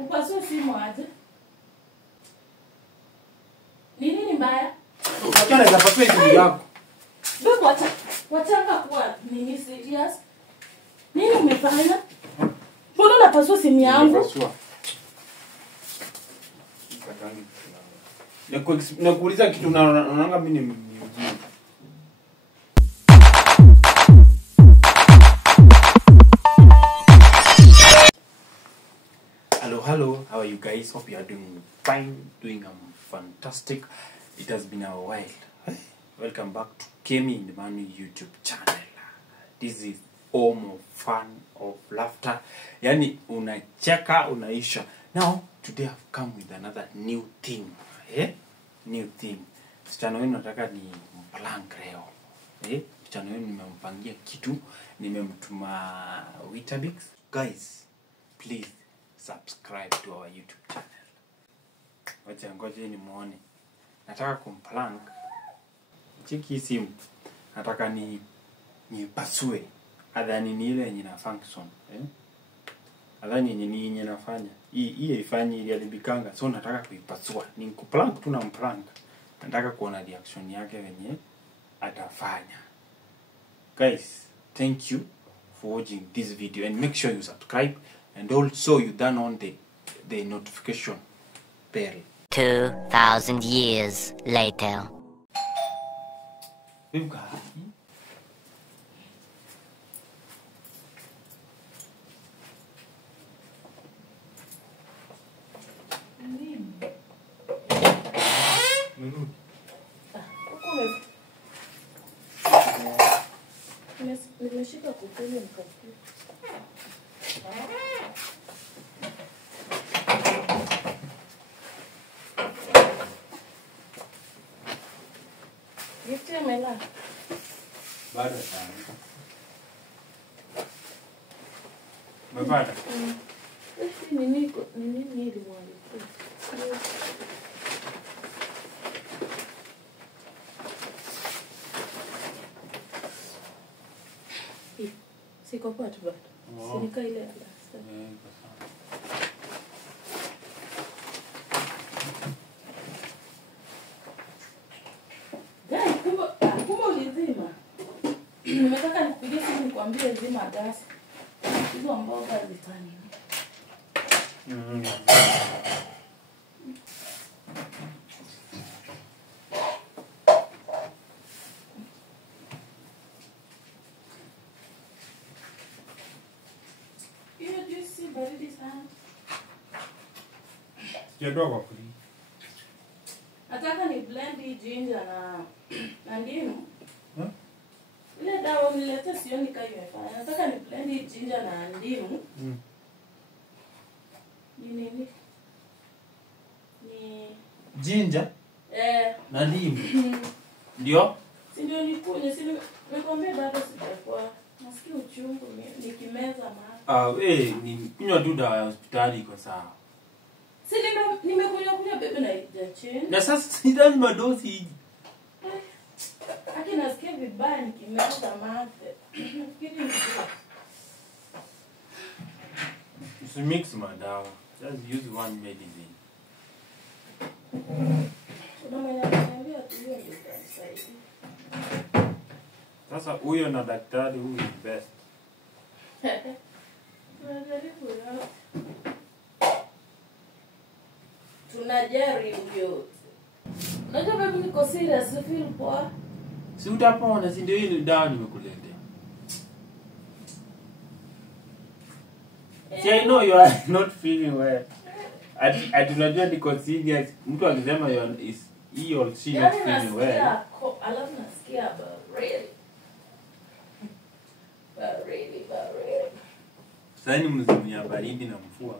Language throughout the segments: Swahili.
Upasue simu aje. Nini mbaya? Unataka zapasue simu yako. Wewe wataka kuwa nini serious? Nini umefanya? Mbona unapasua simu yangu? Nakuuliza kitu unaona mimi ni mjinga. Hello, how are you guys? Hope you are doing fine, doing fantastic. It has been a while. Welcome back to Kemi in the Money YouTube channel. This is home of fun, of laughter. Yani unacheka, unaisha. Now, today I've come with another new theme. New theme. Msichana wenu nataka ni mplank leo. Msichana wenu nimempangia kitu, nimemtuma Weetabix. Guys, please subscribe to our YouTube channel. Ngoja ni muone. Nataka kumplank. Cheki simu. Nataka ni pasue. Adhani ni ile yenye na function, Adhani ni yenye nafanya. Hii haifanyi ile alibikanga. So nataka kuipasua. Ni kuplank tu na mplank. Nataka kuona reaction yake wenye atafanya. Guys, thank you for watching this video and make sure you subscribe and also you turn on the notification bell. 2,000 years later. We've got nimeshika kukele mkafu. Yetia mela. bado sana. Mabada. Nini ili mwalifu. Siko kwa tu bado. Sinika ile last. Gani kumbe ulizima. Nimetaka nikupigie simu nikwambie zima gas. Hizo mboga zitani. Baridi sana. Sijatoka kwa free. Nataka ni blend ginger na ndimu. Ile dawa nilete sioni kama imefanya. Nataka ni blend ginger na ndimu. Nini? Ni Ginger? Na ndimu. Ndio? Si ndio nikunywe, si nimekwambia bado sijakuwa. Nasikia uchungu nikimeza mara. Ni kunywa tu dawa ya hospitali iko sawa. Si nimekunywa bebe na ijacheni. Na sasa si lazima dosi hii. Aki nasikia vibaya nikimeza mate. Nafikiri ni Usimix madawa. Just use one medicine. Unamwambia tu hiyo ndio itanisaidia. Sasa huyo na daktari huyu ni best. Tunajaribu yote. Unajua baby niko serious, feel poa. Si utapona, si ndio hii dawa nimekuletea. See, I know you are not feeling well. Ati unajua niko serious. Mtu akisema is he or she not feeling well. Alafu nasikia really. Baridi. Sasa ni msimu ya baridi na mvua.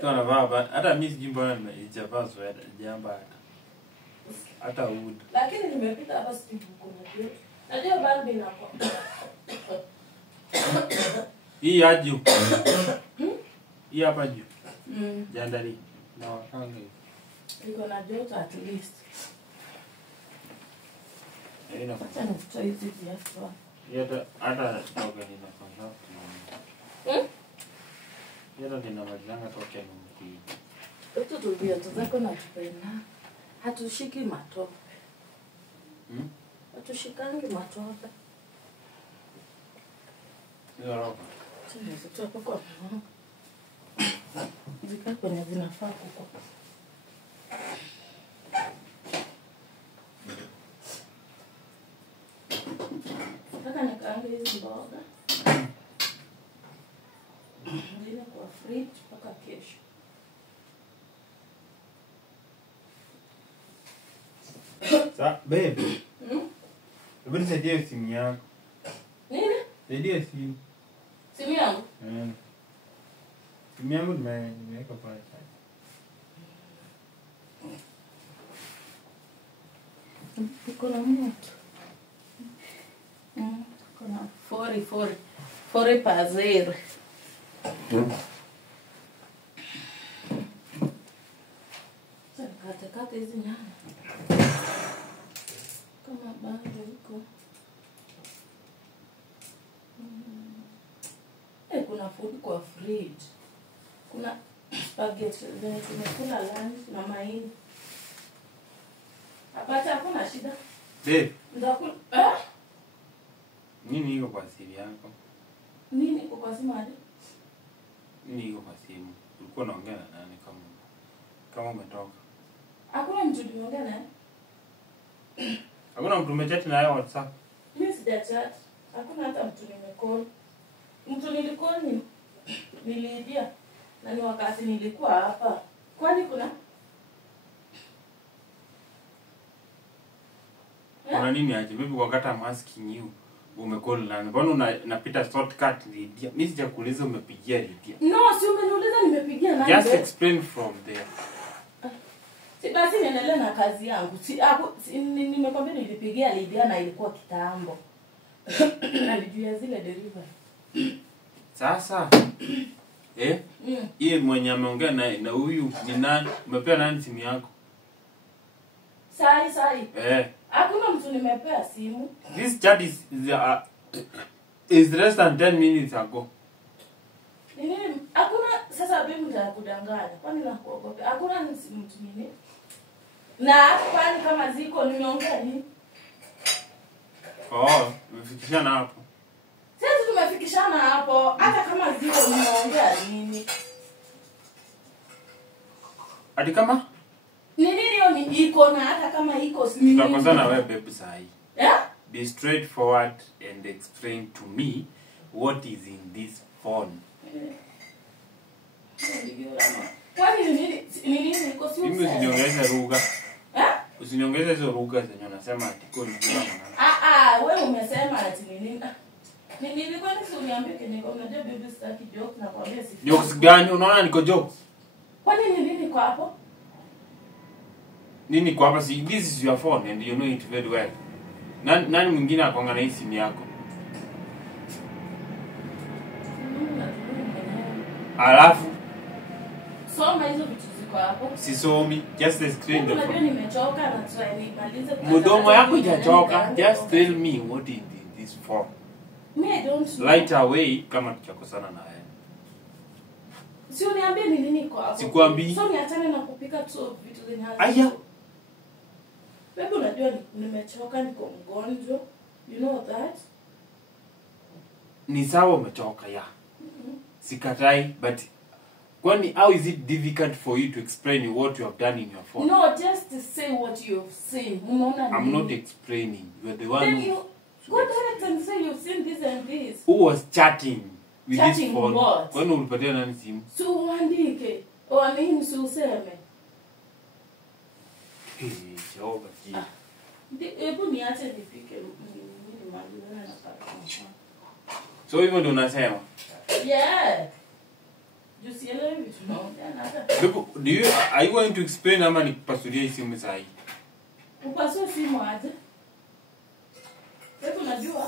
Tunavaa hata mimi sijui mbona nimejavaa sweater jamba hata hood. Lakini nimepita hapa sijui kuna kitu. Najua balbu inakuwa. Hii aje. Hii hapa juu. Jandari. Na wakanga hivi. Iko na joto at least. Haina Acha nikutoe hizi viatu. hata toka ninafanya. Yala ninamalizanga toke mpi. Wetu tubia tuzako na tupenda. Hatushiki matope. Hatushikangi matope. Ndio roho. Tunaweza tuwapa kwa mama. Zika kwenye zinafaa kuko. Nataka nikaange hizi mboga. Zile kwa fridge mpaka kesho. Sa, babe. Hebu nisaidie simu yako. Nini? Saidia simu. Simu yangu? Simu yangu nimeweka pale sasa. Kuna moto. Kuna fori pazere. Kate hizi nyama. Kama bado iko. Kuna food kwa fridge. Kuna spaghetti zenye tumekula lunch na mahindi. Hapata hakuna shida. Ndakula. Nini iko kwa simu yako? Nini iko kwa simu hadi? Nini iko kwa simu? Ulikuwa unaongea na nani kama umetoka? Hakuna mtu nimeongea naye. Hakuna mtu umechat naye WhatsApp? Mimi sijachat. Hakuna hata mtu nimecall. Mtu nilicall niliidia. Na ni wakati nilikuwa hapa. Kwani kuna? Kuna nini aje? Maybe wakati I'm asking you umecall nani? Mbona unapita shortcut Lydia? Mimi sijakuuliza umepigia Lydia. No, si umeniuliza nimepigia nani? Just explain from there. Si basi niendelee na kazi yangu. Nimekwambia nilipigia Lydia na ilikuwa kitambo. Alijua zile delivery. Sasa yeye mwenye ameongea na huyu ni nani? Umepea nani simu yako? Sai. Hakuna mtu nimepea simu. This chat is less than 10 minutes ago. Nini? Hakuna sasa bibi mtakudanganya. Kwani nakuogopa? Hakuna mtu nini? Na kwani kama ziko nimeongea nini? Tumefikishana hapo. Sisi tumefikishana hapo. Hata kama ziko nimeongea nini? Hadi kama? Nini hiyo ni iko na hata kama iko si nini? Tutakosana wewe baby sahi. Yeah? Be straightforward and explain to me what is in this phone. Kwani nini iko si? Mimi usiniongeze lugha. Usiniongeze hizo lugha zenye unasema atiko ni lugha. Wewe umesema ati nini? Nilikuwa nisuniambie kenye unajua baby sitaki joke na kwambia si. Jokes gani? Unaona niko jokes? Kwani nini kwa hapo? Nini kwa hapa? Si this is your phone and you know it very well. Nani mwingine akonga na hii simu yako? Alafu soma hizo vitu ziko hapo. Sisomi, just explain the phone. Unajua nimechoka na try nimalize. Mdomo yako hajachoka, just tell me what is in this phone. Me I don't know. Right away kama tutakosana na wewe. Si uniambie ni nini kwa hapo. Sikwambii. So niachane na kupika tu vitu zenye hapo. Aya. Wewe unajua nimechoka, niko mgonjwa. You know that? Ni sawa umechoka ya. Sikatai, but kwani how is it difficult for you to explain what you have done in your phone? No, just to say what you have seen. I'm not explaining. You are the one then who... you go direct and say you've seen this and this. Who was chatting with Chatting this phone? what? Kwani ulipatia nani simu? Si uandike. Mimi si useme. Jehova ji. Hebu niache nipike nini maliza na paka. So hivyo ndio unasema? Yeah. Jusielewi vitu naongea na hata. Are you going to explain ama nikupasulia hii simu saa hii? Upasue simu aje? Wewe unajua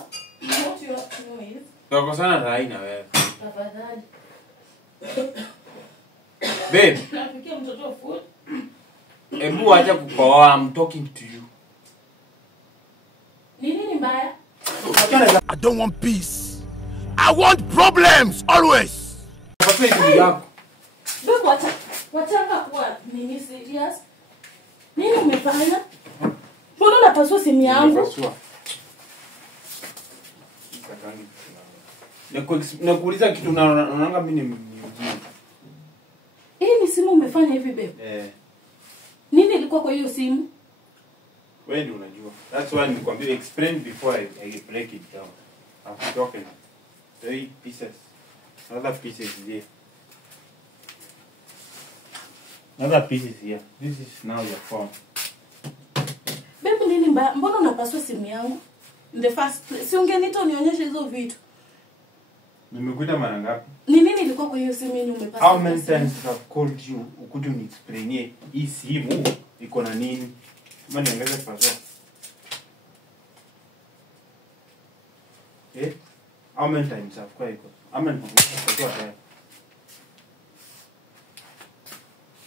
what you have to know is. Tutakosana saa hii na wewe. Tafadhali. Babe. Napikia mtoto food. Ebu acha kukoa, I'm talking to you. Nini mbaya? I don't want peace. I want problems always. Nipasue simu yako. Bebe wachanga kuwa nini serious? Nini umefanya? Mbona unapasua simu yangu? Nimepasua. Nakuuliza kitu unaona mimi ni mjinga. Hii ni simu umefanya hivi babe? Nini ilikuwa kwa hiyo simu? Wewe ndio unajua. That's why nikwambia explain before I break it down. I'm talking. 3 pieces. Another pieces here. Another pieces here. This is now your phone. Babe nini mbona unapasua simu yangu? In the first place. Si ungenita unionyeshe hizo vitu. Nimekuita mara ngapi? Ni nini ilikuwa kwa hiyo simu yenye umepasua? How many times have called you ukuje uniexplainie hii simu iko na nini? Kama niongeze password. How many times have kwa iko? How many password haya?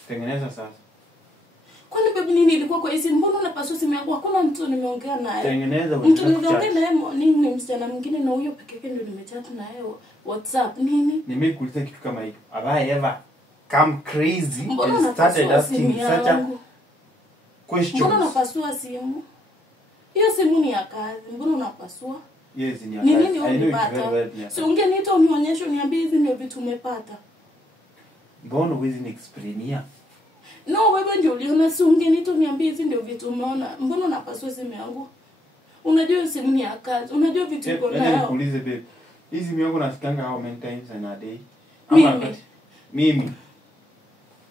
Tengeneza sasa. Kwani baby nini ilikuwa kwa hiyo simu? Mbona unapasua simu yangu? Hakuna mtu nimeongea naye. Tengeneza mtu nimeongea naye morning ni msichana mwingine na huyo peke yake ndio nimechat naye WhatsApp nini? Nimekuuliza kitu kama hiyo. Have I ever come crazy Mbona and started asking such a question? Mbona unapasua simu? Hiyo simu ni ya kazi. Mbona unapasua? Yes, ni ya kazi. Nini umepata? Si ungeniita unionyeshe uniambie hizi ndio vitu umepata. Mbona huwezi niexplainia? No, wewe ndio uliona, si ungeniita uniambie hizi ndio vitu umeona. Mbona unapasua simu yangu? Unajua simu ni ya kazi. Unajua vitu uko nayo. Nikuulize babe. Hizi simu yangu nasikanga how many times a day? Mimi.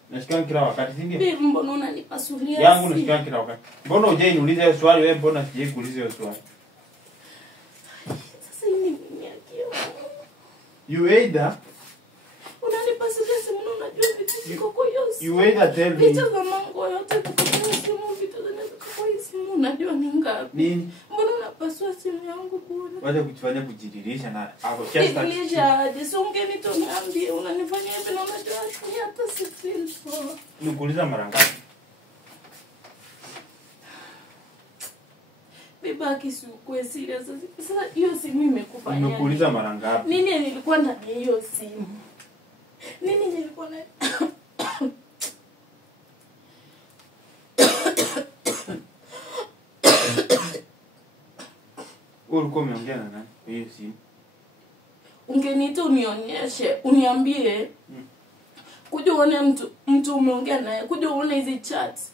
Nashikanga kila wakati singe. Babe, mbona unanipasulia? Yangu nashikanga kila wakati. Mbona hujai niuliza hiyo swali wewe, mbona sijai kuuliza hiyo swali? Sasa hii ni akio. You either unanipasulia simu na unajua vitu ziko kwa hiyo simu. You either tell me. Vitu za mango yote kwa hiyo simu, vitu zinaweza kwa hiyo simu unajua ni ngapi? Nini? Mbona unapasua simu yangu bwana? Wacha kujifanya kujidhihirisha na hapo Kujidhihirisha, jisongeni tu niambie unanifanyia hivi na unajua ni hata si feel so. Nikuuliza mara ngapi? Biba kisukwe serious. Sasa hiyo simu imekufanya. Nimekuuliza mara ngapi? Nini nilikuwa ndani ya hiyo simu? Nini nilikuwa na Ulikuwa umeongea na nani kwa hiyo simu? Ungeniita unionyeshe, uniambie. Kuja uone mtu umeongea naye, kuja uone hizi chats.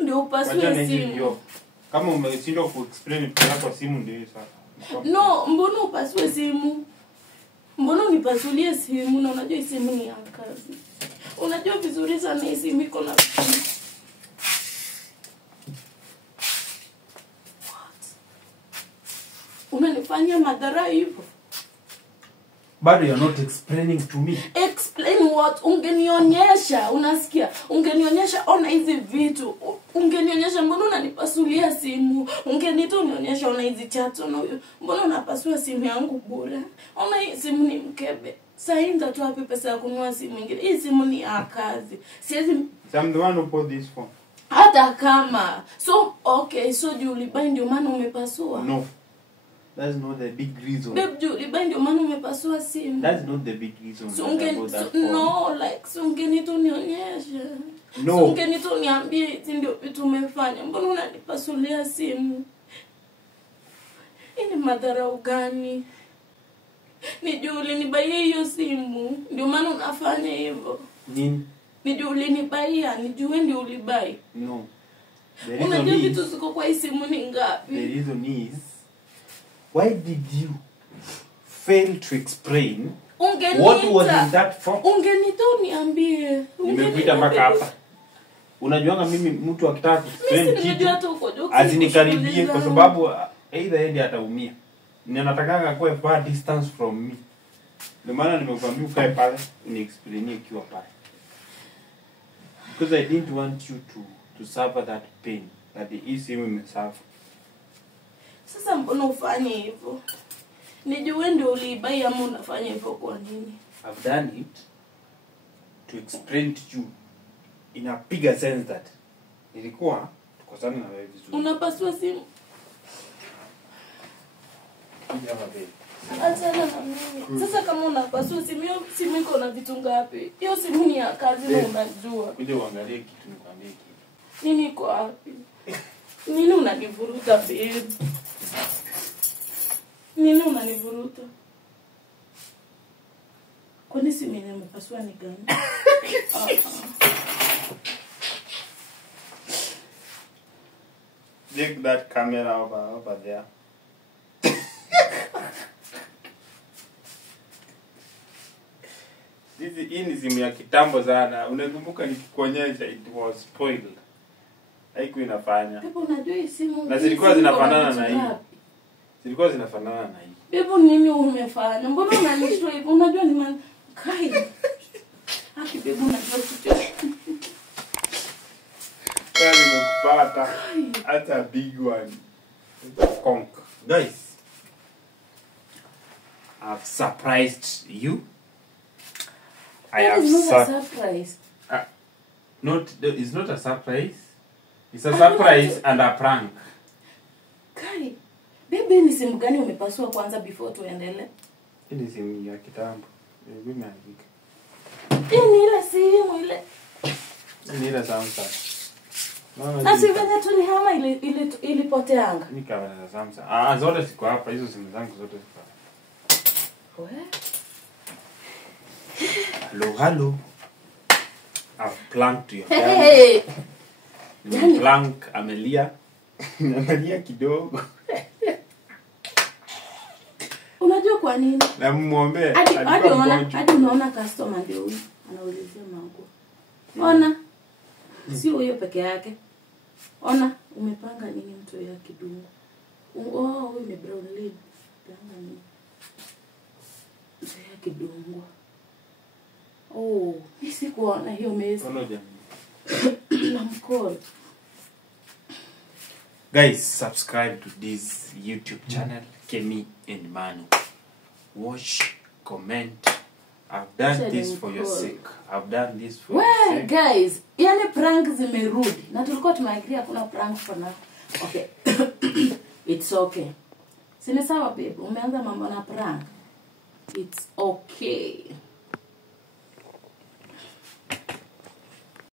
Ndio upasue simu. Kama umeshindwa kuexplain kwa simu ndio sasa. No, mbona upasue simu? Mbona unipasulie simu na unajua simu ni ya kazi? Unajua vizuri sana hii simu iko na unanifanyia madhara hivyo. But you are not explaining to me. Explain what? Ungenionyesha, unasikia? Ungenionyesha ona hizi vitu. Ungenionyesha mbona unanipasulia simu? Ungeniita unionyesha ona hizi chats na huyo. Mbona unapasua simu yangu bure? Ona hii simu ni mkebe. Sasa nitatoa wapi pesa ya kununua simu nyingine? Hii simu ni ya kazi. Siwezi I'm the one who bought this phone. hata kama. So okay, so Julibai ndio maana umepasua. No. That's not the big reason. Babe, Julibai ndio maana umepasua simu. That's not the big reason. So no, like so ungenito nionyeshe. No. So ungenito niambie hizi ndio vitu umefanya. Mbona unanipasulia simu? Hii ni madhara gani? Ni Julie nibaie hiyo simu. Ndio maana unafanya hivyo. Nini? Ni Julie nibaia, ni Julie ndio ulibai. No. Unajua vitu ziko kwa hii simu ni ngapi? The reason is, why did you fail to explain what was in that phone? Ungenita uniambie. Nimekuita mpaka hapa. Unajuanga mimi mtu akitaka explain kitu hata azinikaribie kwa sababu either yeye ataumia. Ninataka kwa far distance from me. Ndio maana nimekuambia ukae pale ni explainie kiwa pale. Because I didn't want you to suffer that pain that the ECM imesuffer. Sasa mbona ufanye hivyo? Nijue ndio ulibai ama unafanya hivyo kwa nini? I've done it to explain to you in a bigger sense that nilikuwa tukosana na wewe vizuri. Unapaswa simu. Kuja hapa babe. Achana na mimi. Sasa kama unapasua simu iko na vitu ngapi? Hiyo simu ni ya kazi na unajua. Kuja uangalie kitu nikwambie kitu. Nini iko wapi? Nini unanivuruta babe? Nini unanivuruta? Kwani simu yenyewe umepasua ni gani? Take that camera over there. Hii ni simu ya kitambo sana. Unakumbuka nikikuonyesha it was spoiled. Haikuwa inafanya. Pepo unajua hii simu. Na zilikuwa zinafanana na hii. Zilikuwa zinafanana na hii. Pepo nini umefanya? Mbona unanishtua hivyo? Unajua ni kai. Haki pepo unajua kitu. Kwa nimekupata. Hata big one. Conk. Guys, I've surprised you. I have not a surprise. It's not a surprise. It's a surprise and a prank. Kai, baby ni simu gani umepasua kwanza before tuendelee? Hii ni simu ya kitambo. Mimi naandika. Hii ni ile simu ile. Ni ile Samsung. Na simu yenyewe tulihama ilipoteanga. Ni kamera za Samsung. Zote ziko hapa, hizo simu zangu zote ziko hapa. Wewe? Hello. I've planked your camera. Hey. Plank Amelia. Amelia kidogo. Unajua kwa nini? Na muombe. Hadi unaona customer ndio huyu anaulizia mangu. Ona. Sio huyo peke yake. Ona umepanga nini mtu ya kidungu. Huyu ni brown lid. Panga nini? Mtu ya kidungu. Nisikuona hiyo meza. Ono jamani. Na mkono. Guys, subscribe to this YouTube channel, Kemi and Manu. Watch, comment. I've done this for your sake. Well, guys, yani prank zimerudi. Na tulikuwa tumeagria hakuna prank for now. Okay. It's okay. Sini sawa babe, umeanza mambo na prank. It's okay.